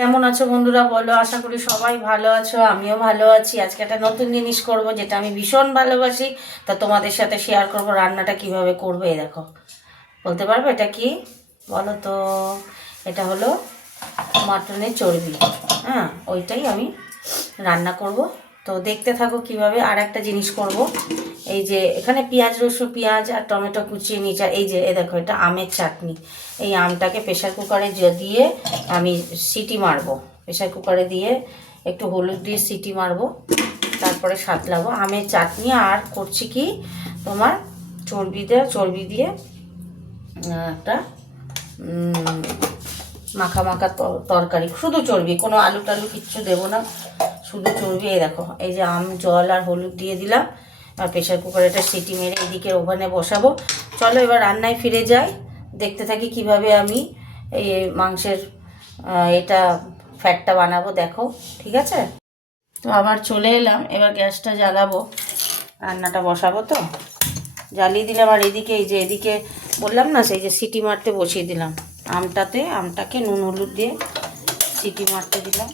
কেমন আছো বন্ধুরা? বলো, আশা করি সবাই ভালো আছো। আমিও ভালো আছি। আজকে একটা নতুন জিনিস করব, যেটা আমি ভীষণ ভালোবাসি। তা তোমাদের সাথে শেয়ার করব রান্নাটা কিভাবে করবে। এই দেখো, বলতে পারবে এটা কি? বলো তো। এটা হলো মাটনের চর্বি। হ্যাঁ, ওইটাই আমি রান্না করব। তো দেখতে থাকো কিভাবে। আর একটা জিনিস করব, এই যে এখানে পেঁয়াজ রসুন পেঁয়াজ আর টমেটো কুচিয়ে নিয়েছি। আর এই যে দেখো, এটা আমের চাটনি। এই আমটাকে প্রেশার কুকারে দিয়ে আমি সিটি মারবো। প্রেশার কুকারে দিয়ে একটু হলুদ দিয়ে সিটি মারবো, তারপরে সাঁতলাবো আমের চাটনি। আর করছি কি, তোমার চর্বি দিয়ে একটা মাখা মাখা তরকারি। শুধু চর্বি, কোনো আলু টালু কিচ্ছু দেবো না, শুধু চর্বি। এই দেখো, এই যে আম, জল আর হলুদ দিয়ে দিলাম। আর প্রেশার কুকারে একটা সিটি মেরে এদিকে ওভেনে বসাবো। চলো এবার রান্নায় ফিরে যাই, দেখতে থাকি কিভাবে আমি এই মাংসের এটা ফ্যাটটা বানাবো। দেখো, ঠিক আছে? তো আবার চলে এলাম, এবার গ্যাসটা জ্বালাবো, রান্নাটা বসাবো। তো জ্বালিয়ে দিলাম। আর এদিকে বললাম না, সেই যে সিটি মারতে বসিয়ে দিলাম। আমটাকে নুন হলুদ দিয়ে সিটি মারতে দিলাম।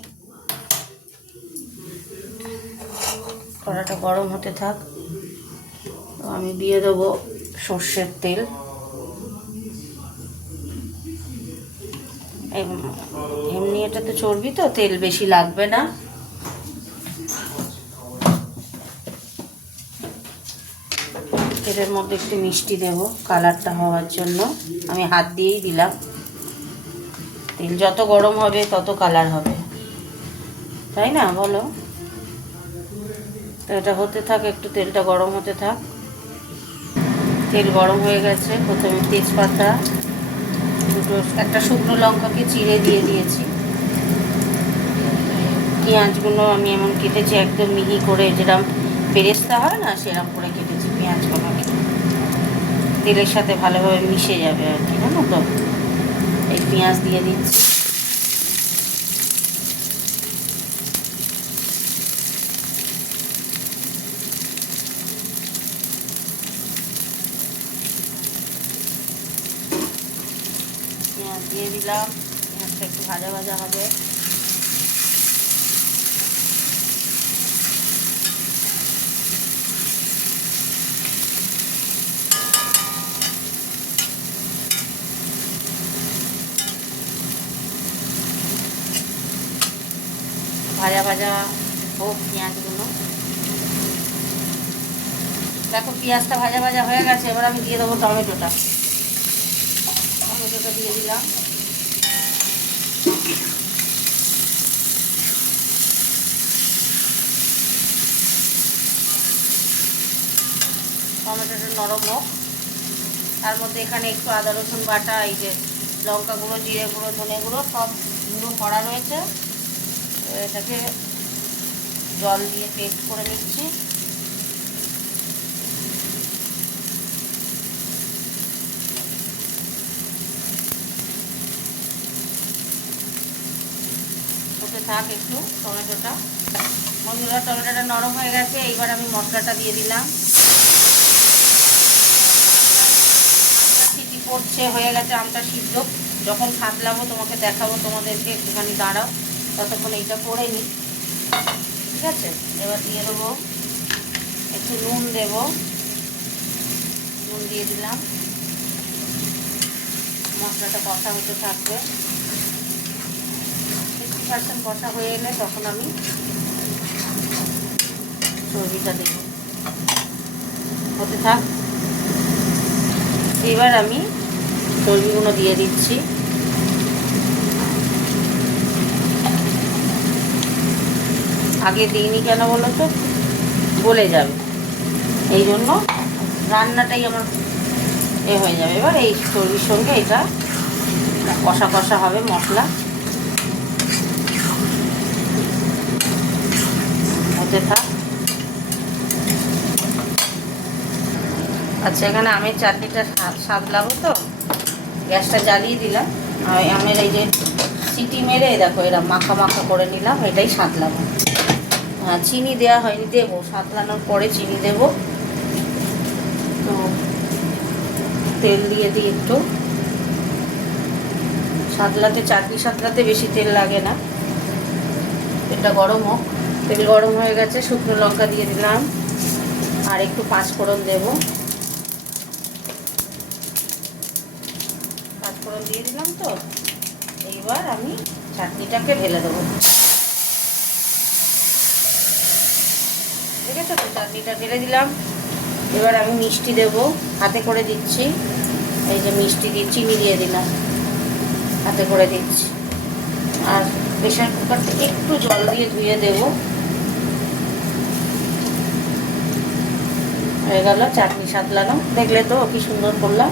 কড়াটা গরম হতে থাক। তো আমি দিয়ে দেবো সর্ষের তেল। এমনি এটা তো চর্বি, তো তেল বেশি লাগবে না। তেলের মধ্যে একটু মিষ্টি দেব কালারটা হওয়ার জন্য। আমি হাত দিয়েই দিলাম। তেল যত গরম হবে তত কালার হবে, তাই না বলো? তো এটা হতে থাক, একটু তেলটা গরম হতে থাক। তেল গরম হয়ে গেছে। প্রথমে তেজপাতা, একটা শুকনো লঙ্কাকে চিড়ে দিয়ে দিয়েছি। পেঁয়াজগুলো আমি এমন কেটেছি, একদম মিহি করে, যেরকম বেরেস্তা হয় না সেরকম করে কেটেছি পেঁয়াজগুলোকে। তেলের সাথে ভালোভাবে মিশে যাবে আর কি, জানো তো। এই পেঁয়াজ দিয়ে দিচ্ছি। পেঁয়াজ দিয়ে দিলাম। পেঁয়াজটা একটু ভাজা ভাজা হবে। ভাজা ভাজা হোক পেঁয়াজগুলো। দেখো, পেঁয়াজটা ভাজা ভাজা হয়ে গেছে। এবার আমি দিয়ে দেবো টমেটোটা দিয়ে দিলাম। টমেটোটা নরম হোক। তার মধ্যে এখানে একটু আদা রসুন বাটা, এই যে লঙ্কা গুঁড়ো, জিরে গুঁড়ো, ধনে গুঁড়ো সব গুঁড়ো করা রয়েছে। এটাকে জল দিয়ে পেস্ট করে নিচ্ছি। হতে থাক একটু টমেটোটা। বন্ধুরা, টমেটোটা নরম হয়ে গেছে। এইবার আমি মশলাটা দিয়ে দিলাম। সিটি পড়ছে, হয়ে গেছে আমটা সিদ্ধ। যখন সাঁতলাবো তোমাকে দেখাবো, তোমাদেরকে একটুখানি দাঁড়াও, ততক্ষণ এইটা করে নিই, ঠিক আছে? এবার দিয়ে দেবো একটু নুন, নুন দিয়ে দিলাম। মশলাটা কষা হতে থাকবে। 60% কষা হয়ে এলে তখন আমি চর্বিটা দেব। হতে থাক। এবার আমি চর্বিগুলো দিয়ে দিচ্ছি। আগে দিইনি কেন বলো তো, গলে যাবে, এই জন্য রান্নাটাই আমার হয়ে যাবে। এবার এই চর্বির সঙ্গে এটা কষা কষা হবে মশলা। হতে থাক। আচ্ছা, এখানে আমের চাটনিটা সাঁতলাবো। তো গ্যাসটা জ্বালিয়ে দিলাম। আমের এই যে সিটি মেরে দেখো এরা মাখা মাখা করে নিলাম, এটাই সাঁতলাবো। চিনি দেওয়া হয়নি, দেবো সাঁতলানোর পরে চিনি দেব। তো তেল দিয়ে দিই একটু। চাটনি সাঁতলাতে বেশি তেল লাগে না। তেলটা গরম হোক। তেল গরম হয়ে গেছে, শুকনো লঙ্কা দিয়ে দিলাম আর একটু পাঁচফোড়ন দেবো। পাঁচফোড়ন দিয়ে দিলাম তো, এইবার আমি চাটনিটাকে ঢেলে দেবো। ঠিক আছে, তো চাটনিটা ঢেলে দিলাম। এবার আমি মিষ্টি দেবো, হাতে করে দিচ্ছি। এই যে মিষ্টি দিয়ে চিনি দিয়ে দিলাম, হাতে করে দিচ্ছি। আর প্রেশার কুকারটা একটু জল দিয়ে ধুয়ে দেব। হয়ে গেল চাটনি সাতলানো। দেখলে তো কি সুন্দর করলাম,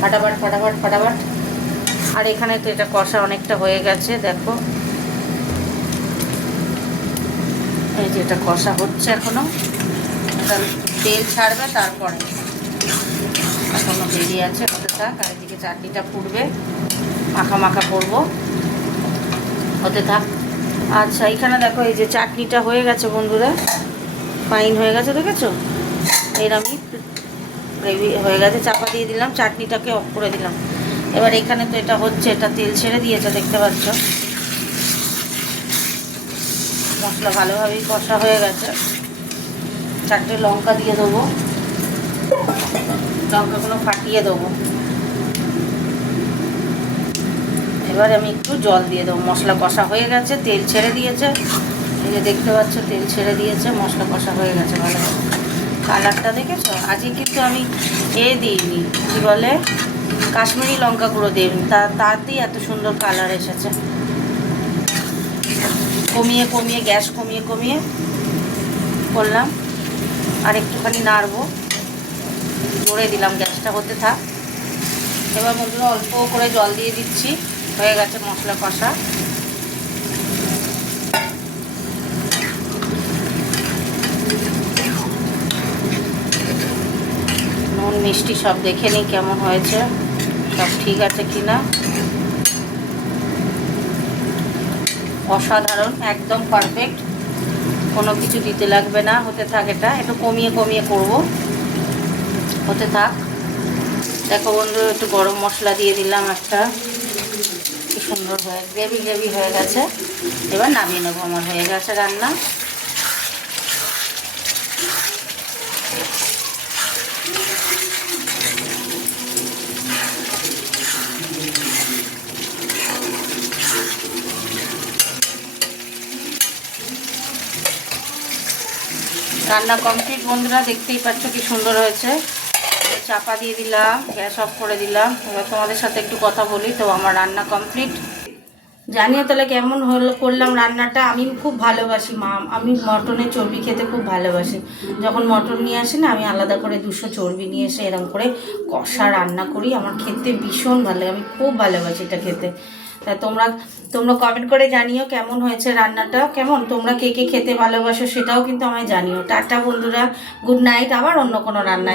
ফাটাফাট ফাটাফাট ফাটাফাট। আর এখানে তো এটা কষা অনেকটা হয়ে গেছে, দেখো এই যে এটা কষা হচ্ছে এখনো, এটা তেল ছাড়বে তারপরে, এখনো দেরি আছে, হতে থাক। আর এদিকে চাটনিটা ফুটবে, মাখা মাখা করবো, হতে থাক। আচ্ছা, এখানে দেখো এই যে চাটনিটা হয়ে গেছে বন্ধুরা, ফাইন হয়ে গেছে, দেখেছো এরকমই গ্রেভি হয়ে গেছে। চাপা দিয়ে দিলাম, চাটনিটাকে অফ করে দিলাম। এবার এখানে তো এটা হচ্ছে, এটা তেল ছেড়ে দিয়েছে, দেখতে পাচ্ছ। মশলা ভালোভাবেই কষা হয়ে গেছে। 4টে লঙ্কা দিয়ে দেবো, লঙ্কাগুলো ফাটিয়ে দেবো। এবার আমি একটু জল দিয়ে দেবো। মশলা কষা হয়ে গেছে, তেল ছেড়ে দিয়েছে, এই যে দেখতে পাচ্ছ তেল ছেড়ে দিয়েছে, মশলা কষা হয়ে গেছে ভালোভাবে। কালারটা দেখেছো? আজকে কিন্তু আমি দিইনি, কী বলে, কাশ্মীরি লঙ্কা গুঁড়ো দিইনি, তাতেই এত সুন্দর কালার এসেছে। কমিয়ে কমিয়ে, গ্যাস কমিয়ে কমিয়ে করলাম। আর একটুখানি নাড়বো, জোরে দিলাম, গ্যাসটা হতে থাক। এবার বন্ধুরা অল্প করে জল দিয়ে দিচ্ছি, হয়ে গেছে মশলা কষা। নুন মিষ্টি সব দেখে নিই কেমন হয়েছে, সব ঠিক আছে কিনা। অসাধারণ, একদম পারফেক্ট, কোনো কিছু দিতে লাগবে না। হতে থাক, এটা একটু কমিয়ে কমিয়ে করব, হতে থাক। দেখো বন্ধু, একটু গরম মশলা দিয়ে দিলাম একটা, কি সুন্দর হয়ে গ্রেভি গ্রেভি হয়ে গেছে। এবার নামিয়ে নেবো, আমার হয়ে গেছে রান্না। রান্না কমপ্লিট বন্ধুরা, দেখতেই পাচ্ছ কি সুন্দর হয়েছে। চাপা দিয়ে দিলাম, গ্যাস অফ করে দিলাম। এবার তোমাদের সাথে একটু কথা বলি। তো আমার রান্না কমপ্লিট, জানিও তাহলে কেমন হলো করলাম রান্নাটা। আমি খুব ভালোবাসি আমি মটনের চর্বি খেতে খুব ভালোবাসি। যখন মটন নিয়ে আসি না, আমি আলাদা করে 200 চর্বি নিয়ে এসে এরকম করে কষা রান্না করি। আমার খেতে ভীষণ ভালো লাগে, আমি খুব ভালোবাসি এটা খেতে। তা তোমরা কমেন্ট করে জানিও কেমন হয়েছে রান্নাটা, কেমন তোমরা কে কে খেতে ভালোবাসো সেটাও কিন্তু আমায় জানিও। টাটা বন্ধুরা, গুড নাইট। আবার অন্য কোনো রান্নায়